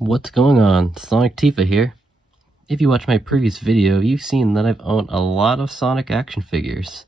What's going on? SonicTifa here. If you watch my previous video, you've seen that I've owned a lot of Sonic action figures.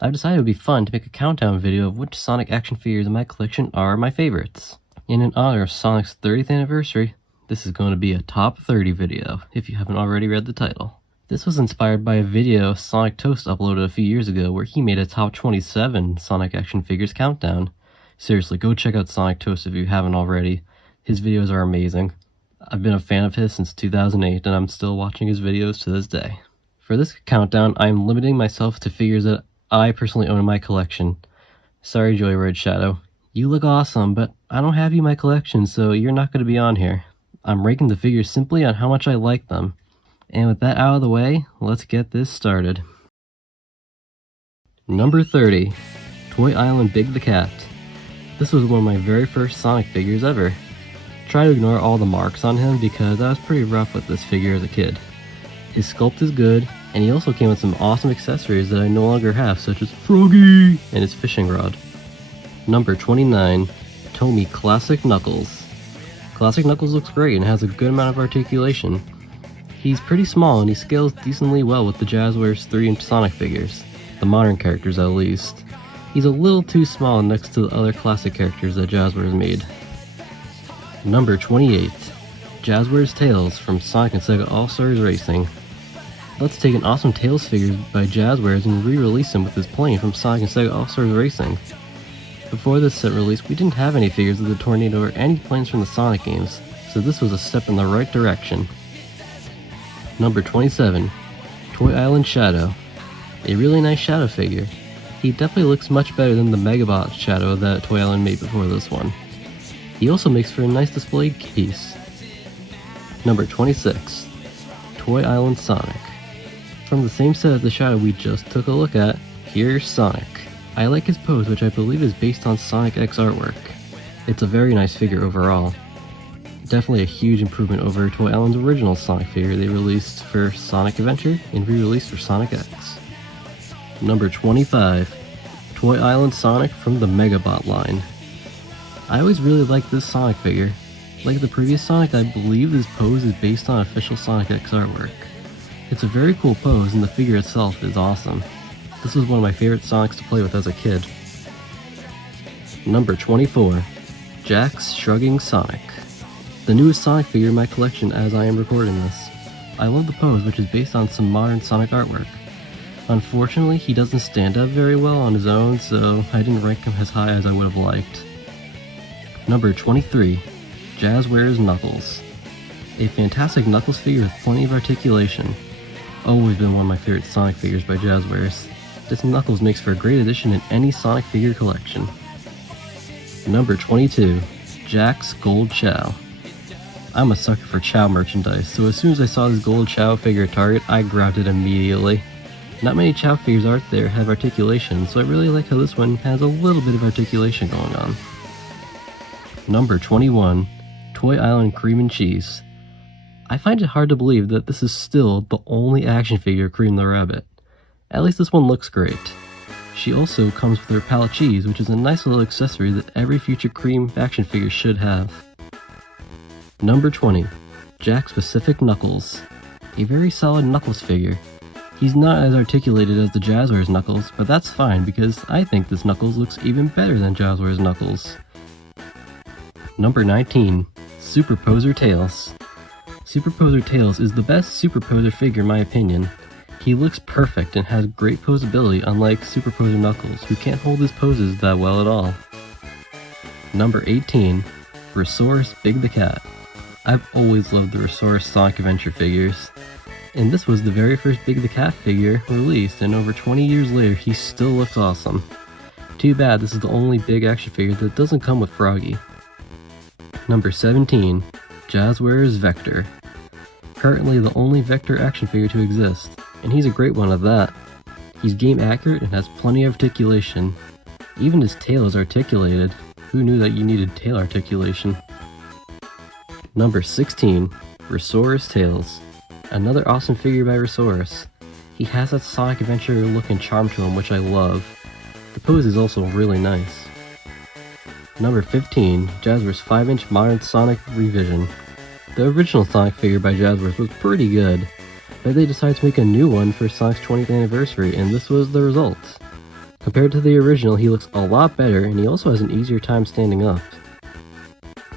I've decided it would be fun to make a countdown video of which Sonic action figures in my collection are my favorites. And in honor of Sonic's 30th anniversary, this is going to be a top 30 video, if you haven't already read the title. This was inspired by a video Sonic Toast uploaded a few years ago where he made a top 27 Sonic action figures countdown. Seriously, go check out Sonic Toast if you haven't already. His videos are amazing. I've been a fan of his since 2008 and I'm still watching his videos to this day. For this countdown, I'm limiting myself to figures that I personally own in my collection. Sorry, Joyride Shadow. You look awesome, but I don't have you in my collection, so you're not going to be on here. I'm ranking the figures simply on how much I like them. And with that out of the way, let's get this started. Number 30. Toy Island Big the Cat. This was one of my very first Sonic figures ever. Try to ignore all the marks on him because I was pretty rough with this figure as a kid. His sculpt is good, and he also came with some awesome accessories that I no longer have, such as Froggy and his fishing rod. Number 29. Tomy Classic Knuckles. Classic Knuckles looks great and has a good amount of articulation. He's pretty small and he scales decently well with the Jazzwares 3-inch Sonic figures, the modern characters at least. He's a little too small next to the other classic characters that Jazzwares made. Number 28. Jazzwares Tails from Sonic and Sega All-Stars Racing. Let's take an awesome Tails figure by Jazzwares and re-release him with his plane from Sonic and Sega All-Stars Racing. Before this set release, we didn't have any figures of the Tornado or any planes from the Sonic games, so this was a step in the right direction. Number 27. Toy Island Shadow. A really nice Shadow figure. He definitely looks much better than the Megabot Shadow that Toy Island made before this one. He also makes for a nice display piece. Number 26. Toy Island Sonic. From the same set as the Shadow we just took a look at, here's Sonic. I like his pose, which I believe is based on Sonic X artwork. It's a very nice figure overall. Definitely a huge improvement over Toy Island's original Sonic figure they released for Sonic Adventure and re-released for Sonic X. Number 25. Toy Island Sonic from the Megabot line. I always really liked this Sonic figure. Like the previous Sonic, I believe this pose is based on official Sonic X artwork. It's a very cool pose and the figure itself is awesome. This was one of my favorite Sonics to play with as a kid. Number 24. Jax Shrugging Sonic. The newest Sonic figure in my collection as I am recording this. I love the pose, which is based on some modern Sonic artwork. Unfortunately, he doesn't stand up very well on his own, so I didn't rank him as high as I would have liked. Number 23. Jazzwares Knuckles. A fantastic Knuckles figure with plenty of articulation. Always been one of my favorite Sonic figures by Jazzwares. This Knuckles makes for a great addition in any Sonic figure collection. Number 22. Jax Gold Chow. I'm a sucker for Chow merchandise, so as soon as I saw this gold Chow figure at Target, I grabbed it immediately. Not many Chow figures out there have articulation, so I really like how this one has a little bit of articulation going on. Number 21. Toy Island Cream and Cheese. I find it hard to believe that this is still the only action figure of Cream the Rabbit. At least this one looks great. She also comes with her pallet cheese, which is a nice little accessory that every future Cream action figure should have. Number 20. Jakks Pacific Knuckles. A very solid Knuckles figure. He's not as articulated as the Jazzwares Knuckles, but that's fine because I think this Knuckles looks even better than Jazzwares Knuckles. Number 19. Superposer Tails. Superposer Tails is the best Superposer figure in my opinion. He looks perfect and has great posability unlike Superposer Knuckles, who can't hold his poses that well at all. Number 18. Resource Big the Cat. I've always loved the Resource Sonic Adventure figures. And this was the very first Big the Cat figure released, and over 20 years later he still looks awesome. Too bad this is the only big action figure that doesn't come with Froggy. Number 17. Jazzwares Vector. Currently the only Vector action figure to exist, and he's a great one at that. He's game accurate and has plenty of articulation. Even his tail is articulated. Who knew that you needed tail articulation? Number 16. Resource Tails. Another awesome figure by Resource. He has that Sonic Adventure look and charm to him, which I love. The pose is also really nice. Number 15, Jazzwares 5-inch Modern Sonic Revision. The original Sonic figure by Jazzwares was pretty good, but they decided to make a new one for Sonic's 20th anniversary, and this was the result. Compared to the original, he looks a lot better, and he also has an easier time standing up.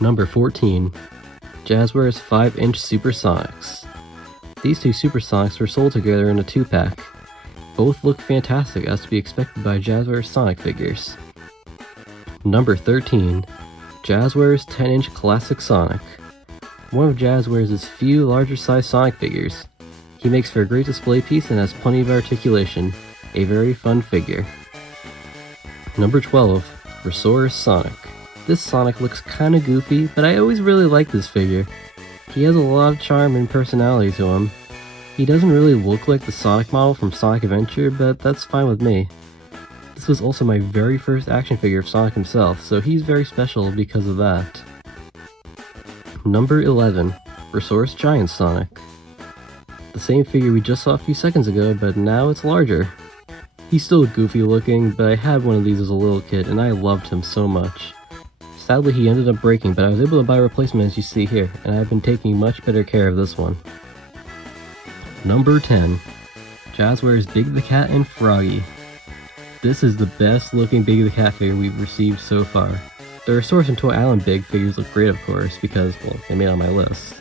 Number 14. Jazzwares 5-inch Super Sonics. These two Super Sonics were sold together in a 2-pack. Both look fantastic, as to be expected by Jazzwares Sonic figures. Number 13. Jazzwares 10-inch Classic Sonic. One of Jazzwares' few larger size Sonic figures. He makes for a great display piece and has plenty of articulation. A very fun figure. Number 12. Resource Sonic. This Sonic looks kinda goofy, but I always really like this figure. He has a lot of charm and personality to him. He doesn't really look like the Sonic model from Sonic Adventure, but that's fine with me. This was also my very first action figure of Sonic himself, so he's very special because of that. Number 11. Resource Giant Sonic. The same figure we just saw a few seconds ago, but now it's larger. He's still goofy looking, but I had one of these as a little kid and I loved him so much. Sadly he ended up breaking, but I was able to buy a replacement as you see here, and I've been taking much better care of this one. Number 10. Jazzwares Big the Cat and Froggy. This is the best looking Big the Cat figure we've received so far. The Resource and Toy Island Big figures look great of course, because, well, they made it on my list.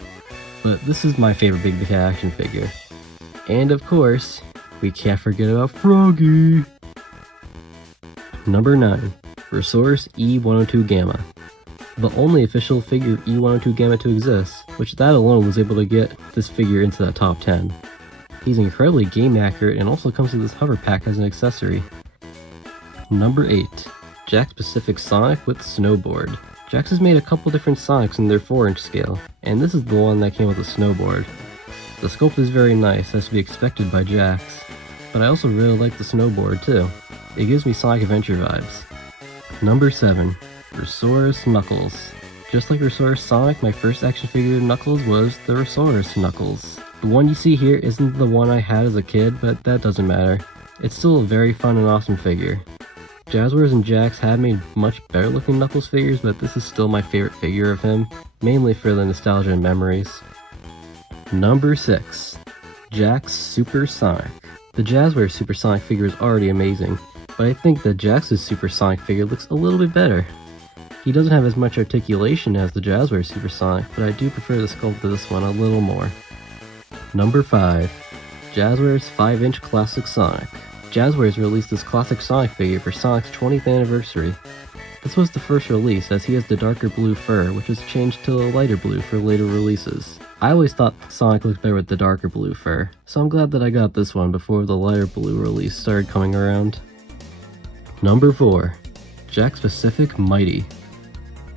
But this is my favorite Big the Cat action figure. And of course, we can't forget about Froggy! Number 9. Resource E102 Gamma. The only official figure of E102 Gamma to exist, which that alone was able to get this figure into that top 10. He's incredibly game accurate and also comes with this hover pack as an accessory. Number 8. Jakks Pacific Sonic with Snowboard. Jakks has made a couple different Sonics in their 4-inch scale, and this is the one that came with a snowboard. The sculpt is very nice, as to be expected by Jakks, but I also really like the snowboard too. It gives me Sonic Adventure vibes. Number 7. Resource Knuckles. Just like Resource Sonic, my first action figure of Knuckles was the Resource Knuckles. The one you see here isn't the one I had as a kid, but that doesn't matter. It's still a very fun and awesome figure. Jazzwares and Jakks have made much better looking Knuckles figures, but this is still my favorite figure of him, mainly for the nostalgia and memories. Number 6. Jakks Super Sonic. The Jazzwares Super Sonic figure is already amazing, but I think that Jakks' Super Sonic figure looks a little bit better. He doesn't have as much articulation as the Jazzwares Super Sonic, but I do prefer the sculpt of this one a little more. Number 5. Jazzwares 5-inch Classic Sonic. Jazzwares released this classic Sonic figure for Sonic's 20th anniversary. This was the first release, as he has the darker blue fur, which was changed to a lighter blue for later releases. I always thought Sonic looked better with the darker blue fur, so I'm glad that I got this one before the lighter blue release started coming around. Number 4. Jakks Pacific Mighty.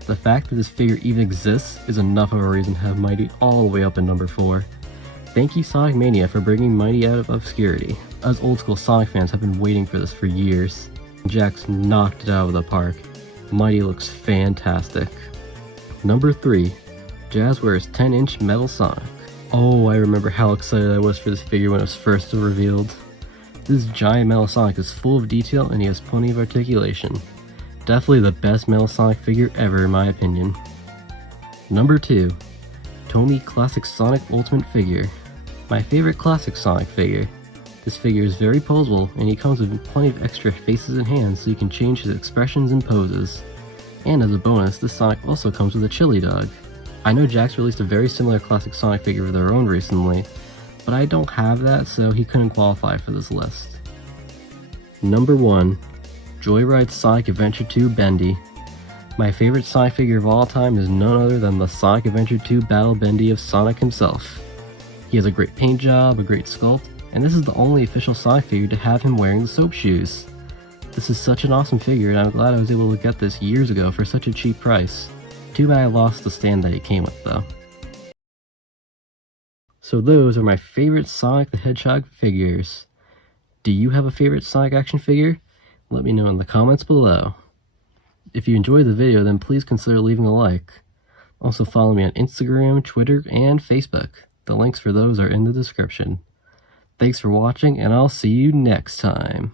The fact that this figure even exists is enough of a reason to have Mighty all the way up in number 4. Thank you Sonic Mania for bringing Mighty out of obscurity. Us old school Sonic fans have been waiting for this for years. Jakks knocked it out of the park. Mighty looks fantastic. Number 3. Jazzwares 10-inch Metal Sonic. Oh, I remember how excited I was for this figure when it was first revealed. This giant Metal Sonic is full of detail and he has plenty of articulation. Definitely the best Metal Sonic figure ever in my opinion. Number 2. Tomy Classic Sonic Ultimate Figure. My favorite classic Sonic figure. This figure is very poseable, and he comes with plenty of extra faces and hands so you can change his expressions and poses. And as a bonus, this Sonic also comes with a chili dog. I know Jakks released a very similar classic Sonic figure of their own recently, but I don't have that, so he couldn't qualify for this list. Number 1. Joyride Sonic Adventure 2 Bendy. My favorite Sonic figure of all time is none other than the Sonic Adventure 2 Battle Bendy of Sonic himself. He has a great paint job, a great sculpt, and this is the only official Sonic figure to have him wearing the soap shoes. This is such an awesome figure, and I'm glad I was able to get this years ago for such a cheap price. Too bad I lost the stand that he came with though. So those are my favorite Sonic the Hedgehog figures. Do you have a favorite Sonic action figure? Let me know in the comments below. If you enjoyed the video, then please consider leaving a like. Also follow me on Instagram, Twitter, and Facebook. The links for those are in the description. Thanks for watching, and I'll see you next time.